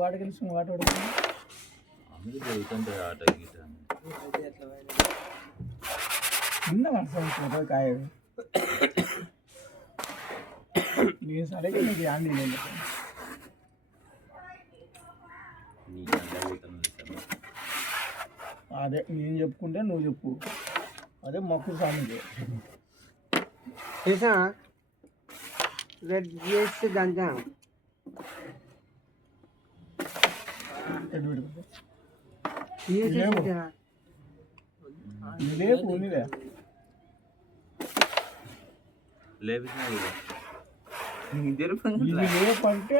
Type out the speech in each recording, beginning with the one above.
వాడికి తెలుసు వాటి అందుకు జరుగుతుంటే ఆట గీట చిన్న మనసు కాయ నేను సరిగ్గా నీకు యాంది లేదు అదే నేను చెప్పుకుంటే నువ్వు చెప్పు అదే మొక్కు స్వామికి చేసా రెడ్ చేసి దాంట్లో లేపంటే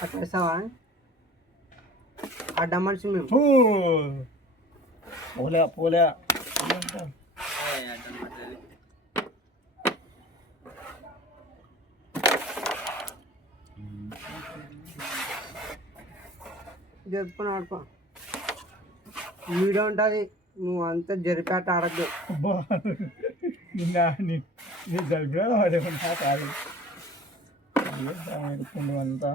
అట్లా వేసావా ఆ డమ్మల్సి మేము పోలే పోలే జరుపుకొని ఆడుకో వీడియో ఉంటుంది నువ్వు అంతా జరిపేట ఆడద్దు నీ జరిపినా వాడేమన్నా కాదు అంతా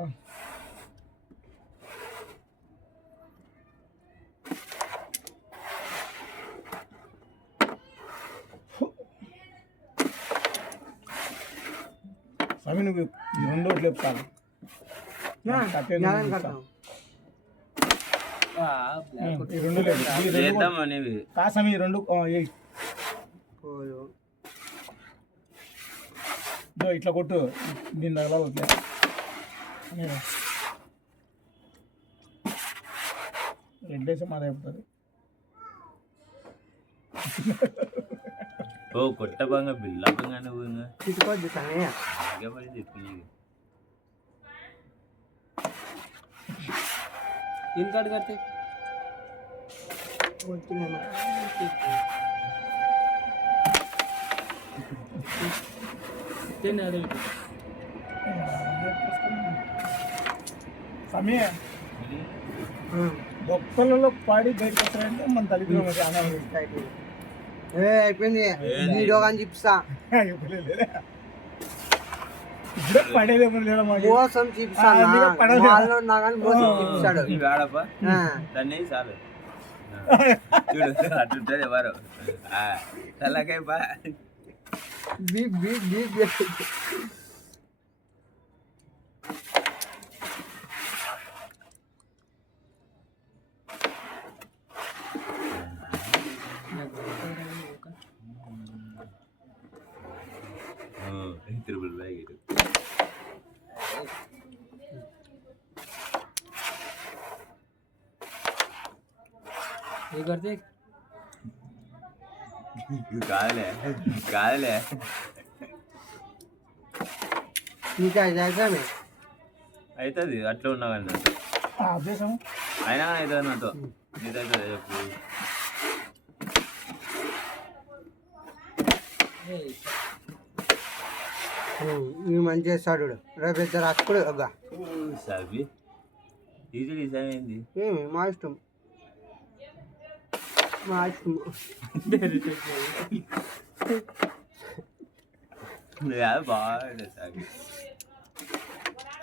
స్వామి నువ్వు ఈ రెండు ఒకటి లేపుతాను ఈ రెండు లేదు కాసమి ఈ రెండు ఇట్లా కొట్టు దీని దగ్గర వద్దా రెడ్ వేసి మాది అయిపోతుంది ఓ కొట్ట బాగా బిల్లాపంగా నువ్వు తీసుకోవద్దు సమయ పడి తీసుకునేది ఏం కార్డు కడితే సమయ బొక్కలలో పాడి బయటకు వస్తారంటే మన తల్లిదండ్రులు చాలా అయిపోయింది వీడియో కానీ చూపిస్తా పడేదేమో లేదా మోసం చూపిస్తాడు మోసం చూపిస్తాడు దాన్ని చాలు చూడు అట్లుంటుంది ఎవరు తలకాయ బా beep beep beep Tirupati bag కాదులే కాదులే అవుతుంది అట్లా ఉన్నా కానీ అయినా అవుతుంది నాతో నీదవుతుంది చెప్పు మంచి చేస్తాడు రేపు ఇద్దరు అక్కడ అబ్బా సాబి ఇది డిజైన్ ఏంది ఏమి మా ఇష్టం మా ఇష్టం బాగుండే సాబి